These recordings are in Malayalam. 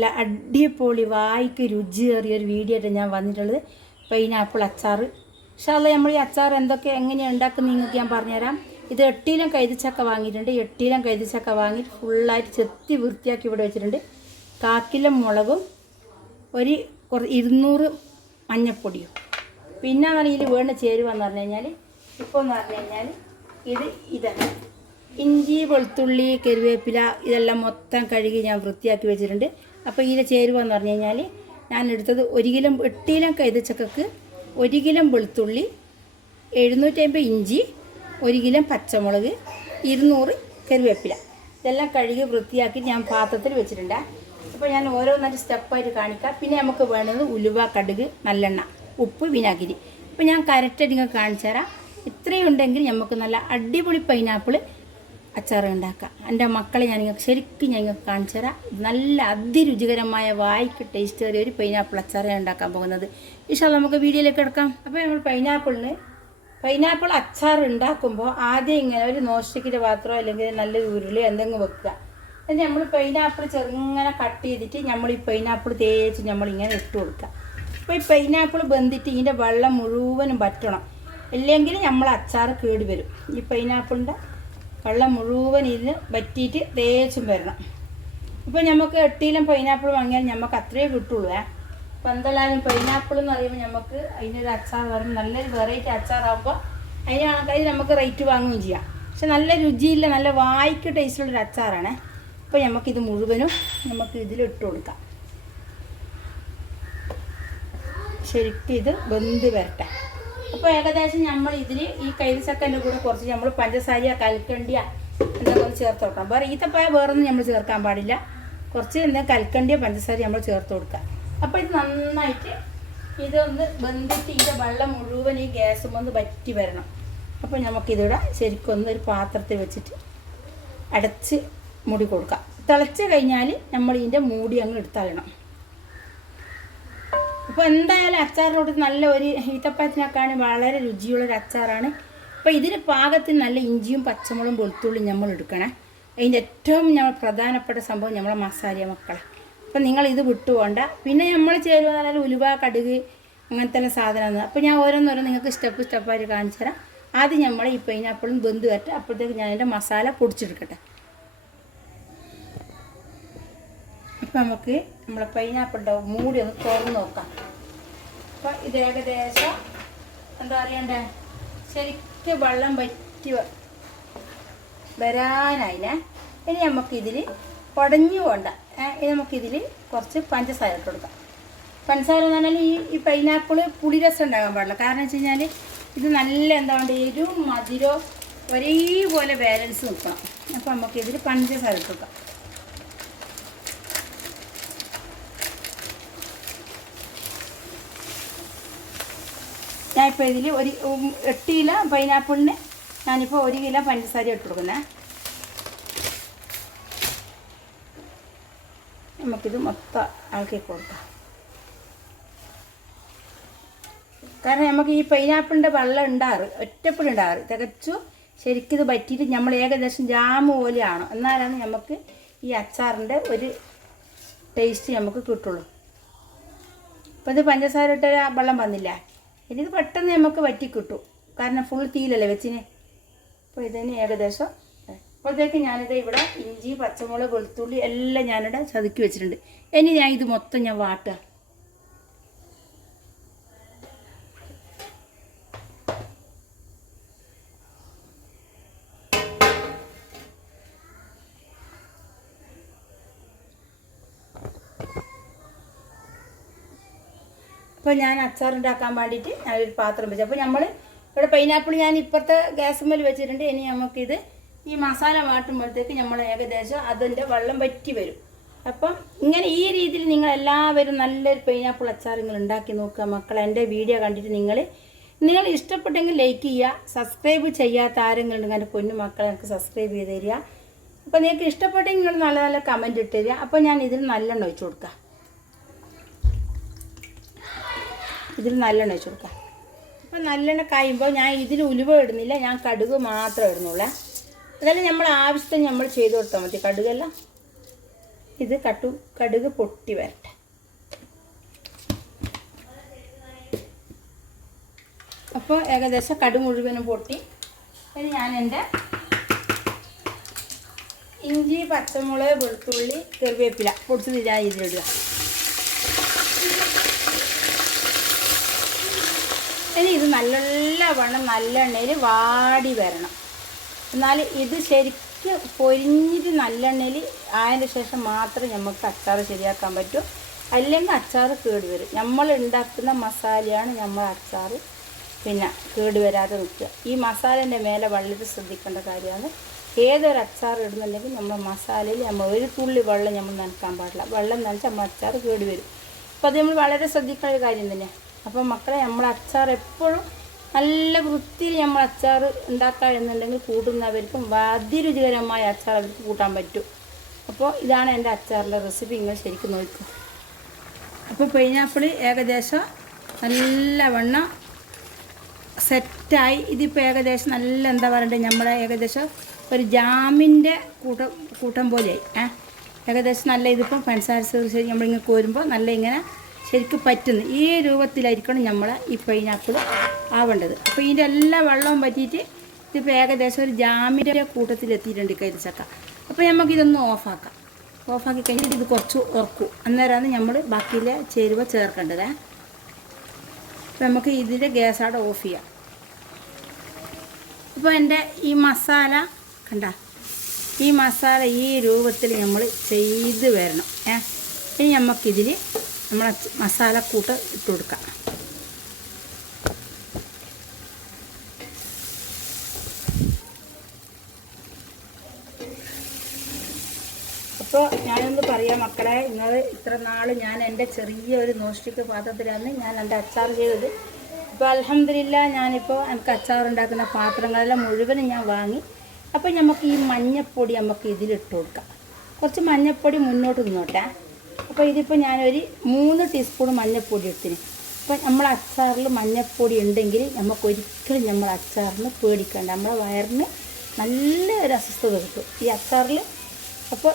നല്ല അടിപൊളി വായിക്ക് രുചിയേറിയ ഒരു വീഡിയോ ആയിട്ട് ഞാൻ വന്നിട്ടുള്ളത്. പൈനാപ്പിൾ അച്ചാർ പക്ഷേ അത് നമ്മൾ ഈ അച്ചാർ എന്തൊക്കെ എങ്ങനെയാണ് ഉണ്ടാക്കുന്നത് നിങ്ങൾക്ക് ഞാൻ പറഞ്ഞുതരാം. ഇത് എട്ടിയിലും കൈതിച്ചക്ക വാങ്ങിയിട്ടുണ്ട്. എട്ടിയിലും കൈതിച്ചക്ക വാങ്ങി ഫുള്ളായിട്ട് ചെത്തി വൃത്തിയാക്കി ഇവിടെ വെച്ചിട്ടുണ്ട്. കാക്കിലും മുളകും ഒരു കുറ ഇരുന്നൂറ് മഞ്ഞപ്പൊടിയും. പിന്നെ ഇതിൽ വേണ്ട ചേരുവെന്ന് പറഞ്ഞു കഴിഞ്ഞാൽ ഇപ്പോൾ എന്ന് പറഞ്ഞു കഴിഞ്ഞാൽ ഇത് ഇതാണ്. ഇഞ്ചി വെളുത്തുള്ളി കരുവേപ്പില ഇതെല്ലാം മൊത്തം കഴുകി ഞാൻ വൃത്തിയാക്കി വെച്ചിട്ടുണ്ട്. അപ്പോൾ ഇതിലെ ചേരുവെന്ന് പറഞ്ഞു കഴിഞ്ഞാൽ ഞാൻ എടുത്തത് ഒരു കിലം എട്ടിലം കൈതച്ചക്കക്ക് ഒരു കിലോ വെളുത്തുള്ളി എഴുന്നൂറ്റമ്പത് ഇഞ്ചി ഒരു കിലം പച്ചമുളക് ഇരുന്നൂറ് കരുവേപ്പില ഇതെല്ലാം കഴുകി വൃത്തിയാക്കി ഞാൻ പാത്രത്തിൽ വെച്ചിട്ടുണ്ട്. അപ്പോൾ ഞാൻ ഓരോന്നായിട്ട് സ്റ്റെപ്പായിട്ട് കാണിക്കാം. പിന്നെ നമുക്ക് വേണ്ടത് ഉലുവ കടുക് നല്ലെണ്ണ ഉപ്പ് വിനാഗിരി. അപ്പോൾ ഞാൻ നിങ്ങൾക്ക് കാണിച്ചു തരാം ഇത്രയും ഉണ്ടെങ്കിൽ നമുക്ക് നല്ല അടിപൊളി പൈനാപ്പിൾ അച്ചാർ ഉണ്ടാക്കാം. എന്റെ മക്കളെ ഞാൻ നിങ്ങൾക്ക് ശരിക്കും ഞാൻ നിങ്ങൾക്ക് കാണിച്ചു തരാം. നല്ല അതിരുചികരമായ വായിക്ക് ടേസ്റ്റ് കയറിയ ഒരു പൈനാപ്പിൾ അച്ചാറാണ് ഉണ്ടാക്കാൻ പോകുന്നത്. ഇഷ്ടം നമുക്ക് വീഡിയോയിലേക്ക് എടുക്കാം അപ്പോൾ നമ്മൾ പൈനാപ്പിളിന് പൈനാപ്പിൾ അച്ചാർ ഉണ്ടാക്കുമ്പോൾ ആദ്യം ഇങ്ങനെ ഒരു നോസ്റ്റിക്കിന്റെ പാത്രമോ അല്ലെങ്കിൽ നല്ലൊരു ഉരുളി എന്തെങ്കിലും വെക്കുക. എന്നിട്ട് നമ്മൾ പൈനാപ്പിൾ ചെറുങ്ങനെ കട്ട് ചെയ്തിട്ട് നമ്മൾ ഈ പൈനാപ്പിൾ തേച്ച് നമ്മളിങ്ങനെ ഇട്ട് കൊടുക്കുക. അപ്പോൾ ഈ പൈനാപ്പിൾ ബന്ധിട്ട് ഇതിന്റെ വെള്ളം മുഴുവനും പറ്റണം ഇല്ലെങ്കിൽ നമ്മൾ അച്ചാർ കേട് വരും ഈ പൈനാപ്പിളിന്റെ വെള്ളം മുഴുവൻ ഇതിന് വറ്റിയിട്ട് തേച്ചും വരണം. ഇപ്പോൾ നമുക്ക് എട്ടിയിലും പൈനാപ്പിൾ വാങ്ങിയാൽ നമുക്ക് അത്രയേ കിട്ടുള്ളൂ ഏ? അപ്പോൾ എന്തായാലും പൈനാപ്പിൾ എന്ന് പറയുമ്പോൾ നമുക്ക് അതിനൊരു അച്ചാർ വരും നല്ലൊരു വെറൈറ്റി അച്ചാറാകുമ്പോൾ അതിന് കണക്കായി നമുക്ക് റേറ്റ് വാങ്ങുകയും ചെയ്യാം. പക്ഷെ നല്ല രുചിയില്ല നല്ല വായിക്ക് ടേസ്റ്റുള്ളൊരു അച്ചാറാണ്. അപ്പോൾ നമുക്കിത് മുഴുവനും നമുക്ക് ഇതിലിട്ട് കൊടുക്കാം. ശരിക്കും ഇത് വെന്ത് വരട്ടെ. അപ്പോൾ ഏകദേശം നമ്മൾ ഇതിൽ ഈ കൈതച്ചക്കന്റെ കൂടെ കുറച്ച് നമ്മൾ പഞ്ചസാര കൽക്കണ്ടിയ എന്തെങ്കിലും ചേർത്ത് കൊടുക്കാം. വേറെ ഈത്തപ്പായ വേറൊന്നും നമ്മൾ ചേർക്കാൻ പാടില്ല. കുറച്ച് എന്താ കൽക്കണ്ടിയ പഞ്ചസാര നമ്മൾ ചേർത്ത് കൊടുക്കാം. അപ്പോൾ ഇത് നന്നായിട്ട് ഇതൊന്ന് ബന്ധിച്ച് ഇതിന്റെ വെള്ളം മുഴുവൻ ഈ ഗ്യാസും ഒന്ന് വറ്റി വരണം. അപ്പോൾ നമുക്കിതിവിടെ ശരിക്കും ഒന്ന് ഒരു പാത്രത്തിൽ വെച്ചിട്ട് അടച്ച് മുടി കൊടുക്കാം. തിളച്ച് കഴിഞ്ഞാൽ നമ്മൾ ഇതിന്റെ മൂടി അങ്ങ് എടുത്തളയണം. അപ്പോൾ എന്തായാലും അച്ചാറിനോട് നല്ല ഒരു ഈത്തപ്പഴത്തിനൊക്കെയാണ് വളരെ രുചിയുള്ളൊരു അച്ചാറാണ്. അപ്പോൾ ഇതിന് പാകത്തിന് നല്ല ഇഞ്ചിയും പച്ചമുളകും വെളുത്തുള്ളിയും നമ്മൾ എടുക്കണേ. അതിന്റെ ഏറ്റവും നമ്മൾ പ്രധാനപ്പെട്ട സംഭവം നമ്മളെ മസാല മക്കളെ. അപ്പം നിങ്ങൾ ഇത് വിട്ടുപോണ്ട പിന്നെ നമ്മൾ നല്ല ഉലുവ കടുക് അങ്ങനത്തെ എല്ലാം സാധനമാണ്. അപ്പോൾ ഞാൻ ഓരോന്നോരോ നിങ്ങൾക്ക് സ്റ്റെപ്പ് സ്റ്റെപ്പായിട്ട് കാണിച്ചു തരാം. ആദ്യം നമ്മൾ ഈ പൈനാപ്പിളും ബന്ധു വരട്ടെ. അപ്പോഴത്തേക്ക് ഞാൻ അതിന്റെ മസാല പൊടിച്ചെടുക്കട്ടെ. നമുക്ക് നമ്മളെ പൈനാപ്പിളിന്റെ മൂടി ഒന്ന് തുറന്ന് നോക്കാം. അപ്പം ഇത് ഏകദേശം എന്താ പറയണ്ടേ? ശരിക്കും വെള്ളം വറ്റി വ- വരാനായിനെ ഇനി നമുക്കിതിൽ പടഞ്ഞു പോണ്ട. ഇനി നമുക്കിതിൽ കുറച്ച് പഞ്ചസാര ഇട്ട് കൊടുക്കാം. പഞ്ചസാര എന്ന് പറഞ്ഞാൽ ഈ ഈ പൈനാപ്പിൾ പുളിരസം ഉണ്ടാകാൻ പാടില്ല. കാരണം വെച്ച് കഴിഞ്ഞാൽ ഇത് നല്ല എന്താ പറയുക എരിവും മധുരവും ഒരേപോലെ ബാലൻസ് നിൽക്കണം അപ്പോൾ നമുക്കിതിൽ പഞ്ചസാര ഇട്ട് കൊടുക്കാം. ഞാനിപ്പോൾ ഇതിൽ ഒരു എട്ട് കിലോ പൈനാപ്പിളിന് ഞാനിപ്പോൾ ഒരു കിലോ പഞ്ചസാര ഇട്ട് കൊടുക്കുന്നേ. നമുക്കിത് മൊത്തം ആക്കി കൊടുക്കാം. കാരണം നമുക്ക് ഈ പൈനാപ്പിളിന്റെ വെള്ളം ഉണ്ടാറ് ഒറ്റപ്പടി ഉണ്ടാറ് തികച്ചു ശരിക്കും ഇത് പറ്റിയിട്ട് നമ്മൾ ഏകദേശം ജാമ് പോലെയാണ്. എന്നാലാണ് നമുക്ക് ഈ അച്ചാറിന്റെ ഒരു ടേസ്റ്റ് നമുക്ക് കിട്ടുള്ളൂ. അപ്പോൾ ഇത് പഞ്ചസാര ഇട്ട വെള്ളം വന്നില്ല? ഇനി ഇത് പെട്ടെന്ന് നമുക്ക് വറ്റി കിട്ടും കാരണം ഫുൾ തീയിലല്ലേ വെച്ചിന്? അപ്പോൾ ഇതിന് ഏകദേശം. അപ്പോഴത്തേക്ക് ഞാനിത് ഇവിടെ ഇഞ്ചി പച്ചമുളക് വെളുത്തുള്ളി എല്ലാം ഞാനിവിടെ ചതുക്കി വെച്ചിട്ടുണ്ട്. ഇനി ഞാൻ ഇത് മൊത്തം ഞാൻ വാട്ടുക. അപ്പോൾ ഞാൻ അച്ചാർ ഉണ്ടാക്കാൻ വേണ്ടിയിട്ട് ഞാനൊരു പാത്രം വെച്ചു. അപ്പോൾ നമ്മൾ ഇവിടെ പൈനാപ്പിൾ ഞാൻ ഇപ്പുറത്തെ ഗ്യാസ് മേൽ വെച്ചിട്ടുണ്ട്. ഇനി നമുക്കിത് ഈ മസാല വാട്ടുമ്പോഴത്തേക്ക് നമ്മൾ ഏകദേശം അതിന്റെ വെള്ളം വറ്റി വരും. അപ്പം ഇങ്ങനെ ഈ രീതിയിൽ നിങ്ങൾ എല്ലാവരും നല്ലൊരു പൈനാപ്പിൾ അച്ചാർ നിങ്ങൾ ഉണ്ടാക്കി നോക്കുക മക്കൾ എന്റെ വീഡിയോ കണ്ടിട്ട് നിങ്ങൾ നിങ്ങൾ ഇഷ്ടപ്പെട്ടെങ്കിൽ ലൈക്ക് ചെയ്യുക സബ്സ്ക്രൈബ് ചെയ്യാത്ത ആരെങ്കിലും എന്റെ പൊന്നു മക്കളെ എനിക്ക് സബ്സ്ക്രൈബ് ചെയ്ത് തരിക. അപ്പോൾ നിങ്ങൾക്ക് ഇഷ്ടപ്പെട്ടെങ്കിൽ നിങ്ങൾ നല്ല നല്ല കമന്റ് ഇട്ട് തരിക. അപ്പോൾ ഞാൻ ഇതിൽ നല്ലെണ്ണ ഒഴിച്ചു കൊടുക്കാം. ഇതിൽ നല്ലെണ്ണ വെച്ച് കൊടുക്കാം. അപ്പം നല്ലെണ്ണ കായുമ്പോൾ ഞാൻ ഇതിൽ ഉലുവ ഇടുന്നില്ല ഞാൻ കടുക് മാത്രം ഇടുന്നുള്ളേ. അതെല്ലാം നമ്മൾ ആവശ്യത്തിന് നമ്മൾ ചെയ്ത് കൊടുത്താൽ മതി. കടുകെല്ലാം ഇത് കട്ടു കടുക് പൊട്ടി വരട്ടെ. അപ്പോൾ ഏകദേശം കടുക് മുഴുവനും പൊട്ടി. ഇനി ഞാൻ എന്റെ ഇഞ്ചി പച്ചമുളക് വെളുത്തുള്ളി കറിവേപ്പില പൊടിച്ചത് ഞാൻ ഇതിലിടുക. ഇനി ഇത് നല്ല വണ്ണം നല്ലെണ്ണയിൽ വാടി വരണം. എന്നാൽ ഇത് ശരിക്കും പൊരിഞ്ഞിട്ട് നല്ലെണ്ണയിൽ ആയതിന് ശേഷം മാത്രമേ നമുക്ക് അച്ചാർ ശരിയാക്കാൻ പറ്റൂ. അല്ലെങ്കിൽ അച്ചാർ കേട് വരും. നമ്മൾ ഉണ്ടാക്കുന്ന മസാലയാണ് നമ്മൾ അച്ചാർ പിന്നെ കേടുവരാതെ നിൽക്കുക ഈ മസാലേന്റെ മേലെ വളരെ ശ്രദ്ധിക്കേണ്ട കാര്യമാണ്. ഏതൊരു അച്ചാർ ഇടുന്നുണ്ടെങ്കിൽ നമ്മൾ മസാലയിൽ നമ്മൾ ഒരു തുള്ളി വെള്ളം നമ്മൾ നനക്കാൻ പാടില്ല. വെള്ളം നനച്ചാൽ നമ്മൾ അച്ചാർ കേടുവരും അപ്പോൾ അത് നമ്മൾ വളരെ ശ്രദ്ധിക്കേണ്ട ഒരു കാര്യം തന്നെയാണ് അപ്പോൾ മക്കളെ നമ്മൾ അച്ചാർ എപ്പോഴും നല്ല വൃത്തിയിൽ നമ്മൾ അച്ചാർ ഉണ്ടാക്കുക എന്നുണ്ടെങ്കിൽ കൂട്ടുന്നവർക്കും അതിരുചികരമായ അച്ചാർ അവർക്ക് കൂട്ടാൻ പറ്റും. അപ്പോൾ ഇതാണ് എന്റെ അച്ചാറിന്റെ റെസിപ്പി. നിങ്ങൾ ശരിക്കും നോക്കും. അപ്പോൾ പൈനാപ്പിൾ ഏകദേശം നല്ലവണ്ണം സെറ്റായി ഇതിപ്പോൾ ഏകദേശം നല്ല എന്താ പറയണ്ടേ? നമ്മളെ ഏകദേശം ഒരു ജാമിന്റെ കൂട്ടം കൂട്ടം പോലെയായി. ഏകദേശം നല്ല ഇതിപ്പം പഞ്ചസാര നമ്മളിങ്ങനെ കോരുമ്പോൾ നല്ല ഇങ്ങനെ ശരിക്കും പറ്റുന്നു ഈ രൂപത്തിലായിരിക്കണം നമ്മൾ ഈ പൈനാപ്പിൾ ആവേണ്ടത്. അപ്പോൾ ഇതിന്റെ എല്ലാ വെള്ളവും പറ്റിയിട്ട് ഇതിപ്പോൾ ഏകദേശം ഒരു ജാമിന്റെ കൂട്ടത്തിലെത്തിയിട്ടുണ്ട് ചക്ക അപ്പോൾ നമുക്കിതൊന്ന് ഓഫാക്കാം ഓഫാക്കി കഴിഞ്ഞിട്ട് ഇത് കുറച്ച് ഉറക്കും അന്നേരമാണ് നമ്മൾ ബാക്കിയിലെ ചേരുവ ചേർക്കേണ്ടത്. അപ്പോൾ നമുക്ക് ഇതിന്റെ ഗ്യാസ് അവിടെ ഓഫ് ചെയ്യാം. അപ്പോൾ എന്റെ ഈ മസാല കണ്ട ഈ മസാല ഈ രൂപത്തിൽ നമ്മൾ ചെയ്ത് വരണം. ഏ? ഇനി നമുക്കിതിൽ നമ്മളെ മസാലക്കൂട്ട് ഇട്ട് കൊടുക്കാം അപ്പോൾ ഞാനൊന്ന് പറയാം മക്കളെ നിങ്ങൾ ഇത്ര നാൾ ഞാൻ എന്റെ ചെറിയ ഒരു നോഷ്ടിക്ക് പാത്രത്തിലാണ് ഞാൻ എന്റെ അച്ചാർ ചെയ്തത്. അപ്പോൾ അലഹമില്ല ഞാനിപ്പോൾ എനിക്ക് അച്ചാർ ഉണ്ടാക്കുന്ന പാത്രങ്ങളെല്ലാം മുഴുവനും ഞാൻ വാങ്ങി. അപ്പോൾ നമുക്ക് ഈ മഞ്ഞപ്പൊടി നമുക്ക് ഇതിലിട്ട് കൊടുക്കാം. കുറച്ച് മഞ്ഞപ്പൊടി മുന്നോട്ട് നിന്നോട്ടെ. അപ്പോൾ ഇതിപ്പോൾ ഞാനൊരു മൂന്ന് ടീസ്പൂൺ മഞ്ഞൾപ്പൊടി എടുത്തിന്. അപ്പോൾ നമ്മൾ അച്ചാറിൽ മഞ്ഞൾപ്പൊടി ഉണ്ടെങ്കിൽ നമുക്ക് ഒരിക്കലും നമ്മൾ അച്ചാറിന് പേടിക്കണ്ട. നമ്മളെ വയറിന് നല്ല ഒരു അസ്വസ്ഥത കിട്ടും. ഈ അച്ചാറിൽ അപ്പോൾ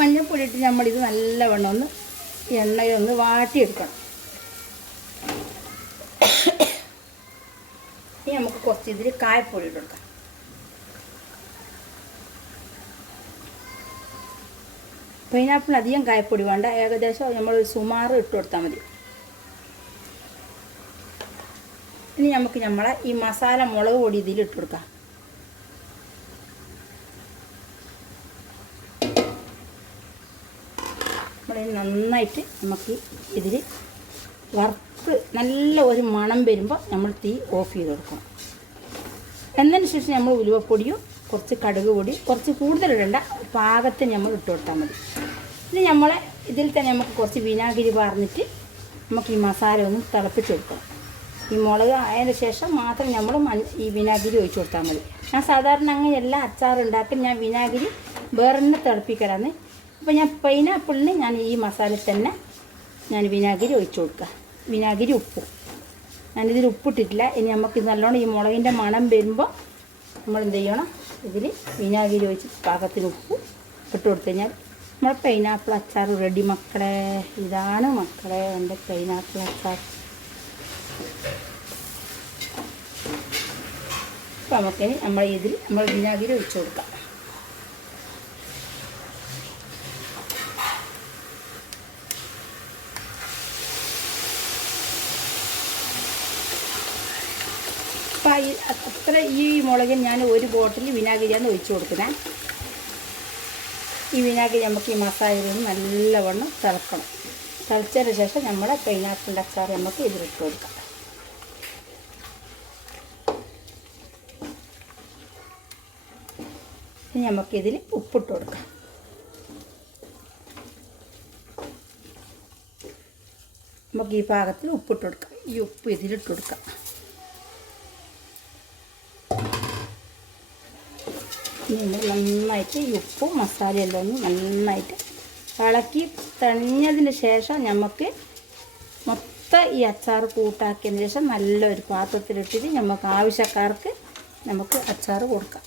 മഞ്ഞൾപ്പൊടി ഇട്ട് നമ്മളിത് നല്ലവണ്ണം ഒന്ന് എണ്ണയൊന്ന് വാട്ടിയെടുക്കണം. ഇനി നമുക്ക് കുറച്ച് ഇതിൽ കായപ്പൊടി ഇട്ട് കൊടുക്കാം. പൈനാപ്പിളിന് അധികം കായപ്പൊടി വേണ്ട. ഏകദേശം നമ്മൾ സുമാറ് ഇട്ട് കൊടുത്താൽ മതി. ഇനി നമുക്ക് നമ്മളെ ഈ മസാല മുളക് പൊടി ഇതിൽ ഇട്ട് കൊടുക്കാം. നന്നായിട്ട് നമുക്ക് ഇതിൽ വറുത്ത് നല്ല ഒരു മണം വരുമ്പോൾ നമ്മൾ തീ ഓഫ് ചെയ്ത് കൊടുക്കണം. എന്നതിന് ശേഷം നമ്മൾ ഉലുവപ്പൊടിയും കുറച്ച് കടുക് പൊടി കുറച്ച് കൂടുതൽ ഇടണ്ട. പാകത്തിന് നമ്മൾ ഇട്ട് കൊടുത്താൽ മതി. ഇനി നമ്മൾ ഇതിൽ തന്നെ നമുക്ക് കുറച്ച് വിനാഗിരി പറഞ്ഞിട്ട് നമുക്ക് ഈ മസാല ഒന്ന് തിളപ്പിച്ച് കൊടുക്കണം ഈ മുളക് ആയതിന് ശേഷം മാത്രം നമ്മൾ ഈ വിനാഗിരി ഒഴിച്ച് കൊടുത്താൽ മതി. ഞാൻ സാധാരണ അങ്ങനെ എല്ലാ അച്ചാറുണ്ടാക്കും ഞാൻ വിനാഗിരി വേറെ തിളപ്പിക്കലാന്ന് അപ്പോൾ ഞാൻ പൈനാപ്പിളിന് ഞാൻ ഈ മസാല തന്നെ ഞാൻ വിനാഗിരി ഒഴിച്ചു കൊടുക്കുക. വിനാഗിരി ഉപ്പും. ഞാനിതിൽ ഉപ്പിട്ടിട്ടില്ല. ഇനി നമുക്ക് നല്ലോണം ഈ മുളകിന്റെ മണം വരുമ്പോൾ നമ്മൾ എന്ത് ചെയ്യണം? ഇതിൽ വിനാഗിരി ഒഴിച്ച് പാകത്തിന് ഉപ്പ് ഇട്ട് കൊടുത്തു കഴിഞ്ഞാൽ നമ്മുടെ പൈനാപ്പിൾ അച്ചാർ റെഡി മക്കളെ. ഇതാണ് മക്കളെ എന്റെ പൈനാപ്പിൾ അച്ചാർ. അപ്പം നമുക്ക് നമ്മൾ ഇതിൽ നമ്മൾ വിനാഗിരി ഒഴിച്ചു കൊടുക്കാം. അപ്പം അത്ര ഈ മുളകിൽ ഞാൻ ഒരു ബോട്ടിൽ വിനാഗിരിയാണ് ഒഴിച്ചു കൊടുക്കുന്നത്. ഈ വിനാഗിരി നമുക്ക് ഈ മസാലയിൽ നല്ലവണ്ണം തിളക്കണം. തിളച്ചതിന് ശേഷം നമ്മുടെ പൈനാപ്പിളിന്റെ അച്ചാർ നമുക്ക് ഇതിലിട്ട് കൊടുക്കാം. ഇനി നമുക്കിതിൽ ഉപ്പിട്ട് കൊടുക്കാം. നമുക്ക് ഈ പാകത്തിൽ ഉപ്പിട്ട് കൊടുക്കാം. ഈ ഉപ്പ് ഇതിലിട്ട് കൊടുക്കാം. നിന്ന് നന്നായിട്ട് ഉപ്പും മസാലയെല്ലാം ഒന്ന് നന്നായിട്ട് ഇളക്കി തണിഞ്ഞതിന് ശേഷം നമുക്ക് മൊത്തം ഈ അച്ചാർ കൂട്ടാക്കിയതിന് ശേഷം നല്ലൊരു പാത്രത്തിലിട്ടിട്ട് നമുക്ക് ആവശ്യക്കാർക്ക് നമുക്ക് അച്ചാർ കൊടുക്കാം.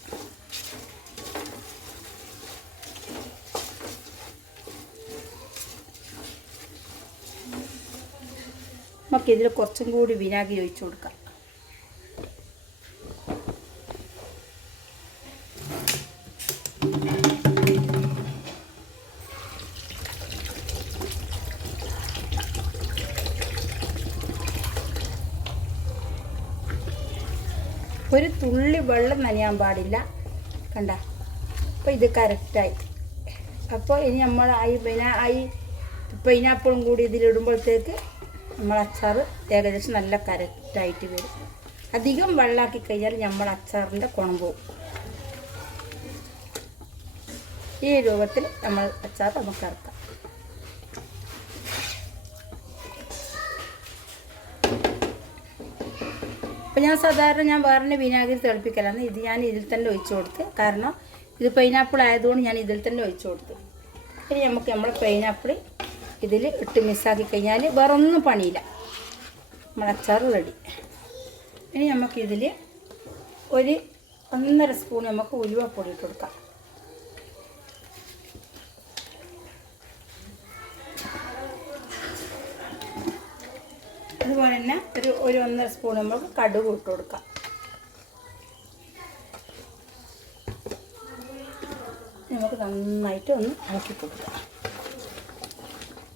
നമുക്കിതിൽ കുറച്ചും കൂടി വിനാഗിരി ഒഴിച്ചു കൊടുക്കാം. ഒരു തുള്ളി വെള്ളം നനയാൻ പാടില്ല. കണ്ട? അപ്പോൾ ഇത് കറക്റ്റായി അപ്പോൾ ഇനി നമ്മൾ ഈ പിന്നെ ഈ പൈനാപ്പിളും കൂടി ഇതിലിടുമ്പോഴത്തേക്ക് നമ്മൾ അച്ചാർ ഏകദേശം നല്ല കറക്റ്റായിട്ട് വരും. അധികം വെള്ളമാക്കി കഴിഞ്ഞാൽ നമ്മൾ അച്ചാറിന്റെ കുണം പോകും ഈ രൂപത്തിൽ നമ്മൾ അച്ചാർ നമുക്ക് ഇറക്കാം. അപ്പോൾ ഞാൻ സാധാരണ ഞാൻ വേറെ വിനാഗിരി തിളപ്പിക്കലാണ്. ഇത് ഞാൻ ഇതിൽ തന്നെ ഒഴിച്ചു കൊടുത്ത് കാരണം ഇത് പൈനാപ്പിൾ ആയതുകൊണ്ട് ഞാൻ ഇതിൽ തന്നെ ഒഴിച്ചു കൊടുത്തു. ഇനി നമുക്ക് നമ്മൾ പൈനാപ്പിൾ ഇതിൽ ഇട്ട് മിസ്സാക്കി കഴിഞ്ഞാൽ വേറെ ഒന്നും പണിയില്ല. അച്ചാർ റെഡി ഇനി നമുക്കിതിൽ ഒരു ഒന്നര സ്പൂൺ നമുക്ക് ഉലുവപ്പൊടി ഇട്ട് കൊടുക്കാം. അതുപോലെ തന്നെ ഒരു ഒരു ഒന്നര സ്പൂൺ നമുക്ക് കടുക് ഇട്ട് കൊടുക്കാം. നമുക്ക് നന്നായിട്ട് ഒന്ന് ഇളക്കി കൊടുക്കാം.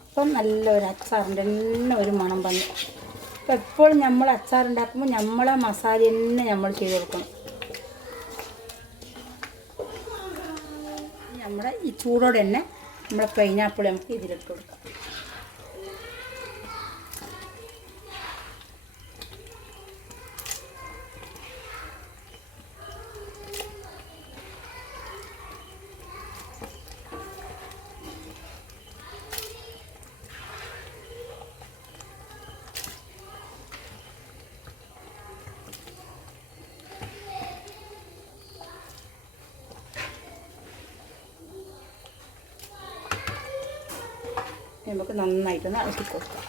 അപ്പം നല്ലൊരു അച്ചാറിന്റെ തന്നെ ഒരു മണം വന്നു. അപ്പം എപ്പോഴും നമ്മൾ അച്ചാർ ഉണ്ടാക്കുമ്പോൾ നമ്മളെ മസാല തന്നെ നമ്മൾ ചെയ്ത് കൊടുക്കണം. നമ്മുടെ ഈ ചൂടോടെ തന്നെ നമ്മുടെ പൈനാപ്പിൾ നമുക്ക് ഇതിലിട്ട് കൊടുക്കാം. നമുക്ക് നന്നായിട്ടൊന്ന് ഇളക്കി കൊടുക്കാം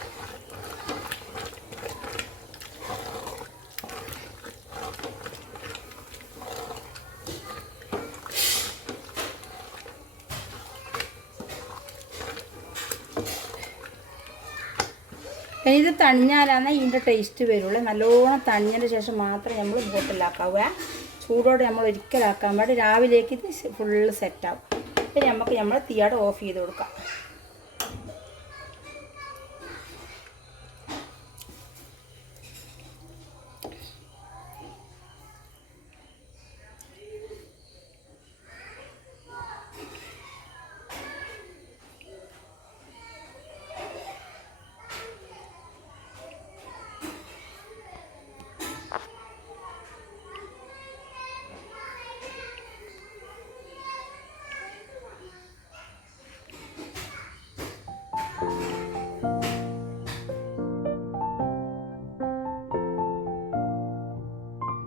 ഇത് തണിഞ്ഞാലാണ് ഇതിന്റെ ടേസ്റ്റ് വരുള്ളൂ. നല്ലോണം തണിഞ്ഞതിന് ശേഷം മാത്രമേ നമ്മൾ ബോട്ടിലാക്കാവുക ചൂടോടെ നമ്മൾ ഒരിക്കലാക്കാൻ പാടില്ല. രാവിലേക്ക് ഇത് ഫുള്ള് സെറ്റാവും ഇനി നമുക്ക് നമ്മൾ തീയാട് ഓഫ് ചെയ്ത് കൊടുക്കാം.